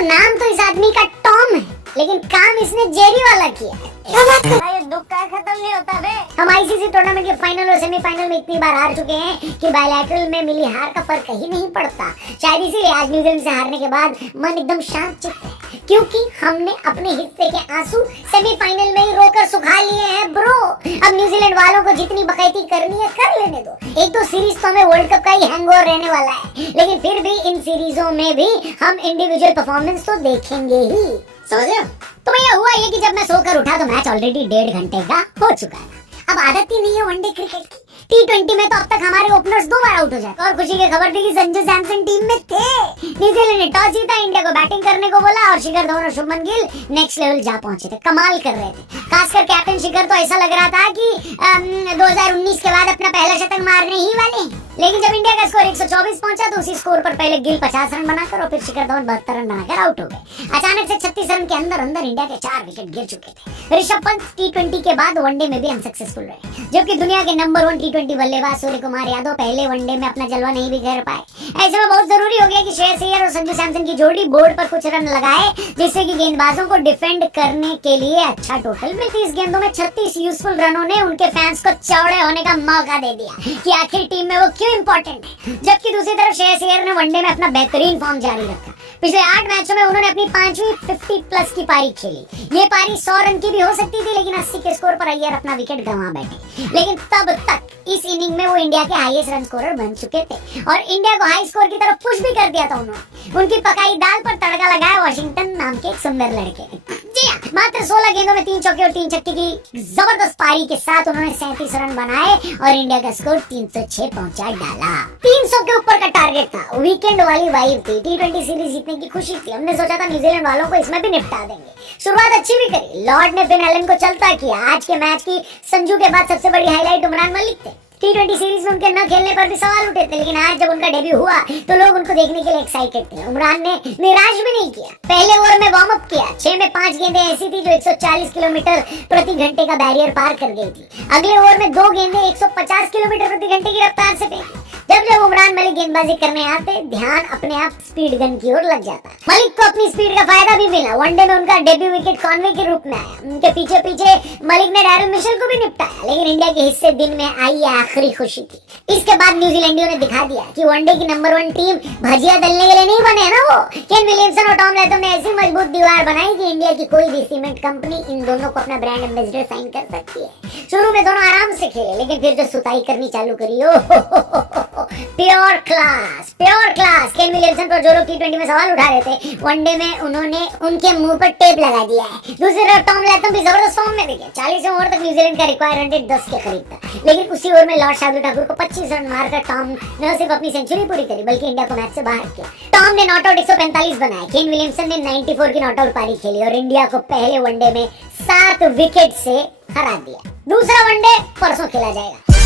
देखो नाम तो इस आदमी का टॉम है, लेकिन काम इसने जेरी वाला किया है। भाई दुख का खत्म नहीं होता बे। हम आईसीसी टूर्नामेंट के फाइनल और सेमीफाइनल में इतनी बार हार चुके हैं कि बायलैटरल में मिली हार का फर्क कहीं नहीं पड़ता। शायद इसीलिए आज न्यूजीलैंड से हारने के बाद मन एकदम शांत चित्त है, क्योंकि हमने अपने हिस्से के आंसू सेमीफाइनल में ही रोकर सुखा लिए हैं ब्रो। अब न्यूजीलैंड वालों को जितनी बकैती करनी है कर लेने दो। एक तो सीरीज तो हमें वर्ल्ड कप का ही हैंगओवर रहने वाला है, लेकिन फिर भी इन सीरीजों में भी हम इंडिविजुअल परफॉर्मेंस तो देखेंगे ही, समझ रहे हो? तो भैया हुआ ये कि जब मैं सोकर उठा तो मैच ऑलरेडी 1.5 घंटे का हो चुका है। अब आदत ही नहीं है वनडे क्रिकेट की। T20 में तो अब तक हमारे ओपनर्स 2 बार आउट हो जाते। और खुशी की खबर थी कि संजू सैमसन टीम में थे। न्यूजीलैंड ने टॉस जीता, इंडिया को बैटिंग करने को बोला और शिखर धवन और शुभमन गिल नेक्स्ट लेवल जा पहुंचे थे, कमाल कर रहे थे। खासकर कैप्टन शिखर तो ऐसा लग रहा था कि 2019 के बाद अपना पहला शतक मारने ही वाले हैं। लेकिन जब इंडिया का स्कोर 124 पहुंचा तो उसी स्कोर पर पहले गिल 50 रन बनाकर और फिर शिखर धवन 72 रन बनाकर आउट हो गए। अचानक से 36 रन के अंदर अंदर इंडिया के 4 विकेट गिर चुके थे। ऋषभ पंत T20 के बाद वनडे में भी अनसक्सेसफुल रहे, जबकि दुनिया के नंबर 1 T20 बल्लेबाज सूर्य कुमार यादव पहले वनडे में अपना जलवा नहीं भी कर पाए। ऐसे में बहुत जरूरी हो गया कि श्रेयस अय्यर और संजू सैमसन की जोड़ी बोर्ड पर कुछ रन लगाए, जिससे कि गेंदबाजों को डिफेंड करने के लिए अच्छा टोटल मिले। 30 गेंदों में 36 यूजफुल रनों ने उनके फैंस को चौड़े होने का मौका दे दिया कि आखिर टीम में वो क्यों इंपॉर्टेंट है। जबकि दूसरी तरफ श्रेयस अय्यर ने वनडे में अपना बेहतरीन फॉर्म जारी रखा। पिछले 8 मैचों में उन्होंने अपनी 5वीं 50 प्लस की पारी खेली। ये पारी 100 रन की भी हो सकती थी, लेकिन 80 के स्कोर पर अय्यर अपना विकेट गंवा बैठे। लेकिन तब तक इस इनिंग में वो इंडिया के हाईएस्ट रन स्कोरर बन चुके थे और इंडिया को हाई स्कोर की तरफ पुश भी कर दिया था उन्होंने। उनकी पकाई दाल पर तड़का लगाया वॉशिंगटन नाम के एक सुंदर लड़के ने। जी हाँ, मात्र 16 गेंदों में 3 चौके और 3 छक्के की जबरदस्त पारी के साथ उन्होंने 37 रन बनाए और इंडिया का स्कोर 306 पहुंचा डाला। 300 के ऊपर का टारगेट था। वीकेंड वाली वाइब थी, T20 सीरीज जीतने की खुशी थी। हमने सोचा था न्यूजीलैंड वालों को इसमें भी निपटा देंगे। शुरुआत अच्छी भी करी, लॉर्ड ने फिन एलन को चलता किया। आज के मैच की संजू के बाद सबसे बड़ी हाईलाइट उमरान मलिक थे। T20 सीरीज में उनके न खेलने पर भी सवाल उठे थे, लेकिन आज जब उनका डेब्यू हुआ तो लोग उनको देखने के लिए एक्साइटेड थे। उमरान ने निराश भी नहीं किया। पहले ओवर में वार्म अप किया, 6 में 5 गेंदें ऐसी थी जो 140 किलोमीटर प्रति घंटे का बैरियर पार कर गई थी। अगले ओवर में 2 गेंदें 150 किलोमीटर प्रति घंटे की रफ्तार से फेंकी। जब उमरान मलिक गेंदबाजी करने आते, ध्यान अपने आप स्पीड गन की ओर लग जाता। मलिक को अपनी स्पीड का फायदा भी मिला। वनडे में उनका डेब्यू विकेट कॉनवे के रूप में आया। उनके पीछे पीछे मलिक ने डैरिल मिशेल को भी निपटाया, लेकिन इंडिया के हिस्से दिन में आई आखिरी खुशी थी। इसके बाद न्यूजीलैंडियों ने दिखा दिया कि वनडे की नंबर 1 टीम भजिया दलने के लिए नहीं बने ना वो। केन विलियमसन और टॉम लैथम ने ऐसी मजबूत दीवार बनाई कि इंडिया की कोई भी सीमेंट कंपनी इन दोनों को अपना ब्रांड एम्बेसडर साइन कर सकती है। शुरू में दोनों आराम से खेले, लेकिन फिर जो सुताई करनी चालू करी, pure class, pure class. Kane Williamson पर जो लोग T20 में सवाल उठा रहे थे, वनडे में उन्होंने उनके मुंह पर टेप लगा दिया है। दूसरी तरफ टॉम लैथम भी जबरदस्त फॉर्म में दिखे। 40 ओवर तक न्यूजीलैंड का रिक्वायर्ड रन रेट 10 के करीब था, लेकिन उसी ओवर में लॉर्ड शार्दुल ठाकुर को 25 रन मारकर टॉम न सिर्फ अपनी सेंचुरी पूरी करी, बल्कि इंडिया को मैच से बाहर किया। टॉम ने नॉट आउट 145 बनाए, केन विलियमसन ने 94 की नॉट आउट पारी खेली और इंडिया को पहले वनडे में 7 विकेट से हरा दिया। दूसरा वनडे परसों खेला जाएगा।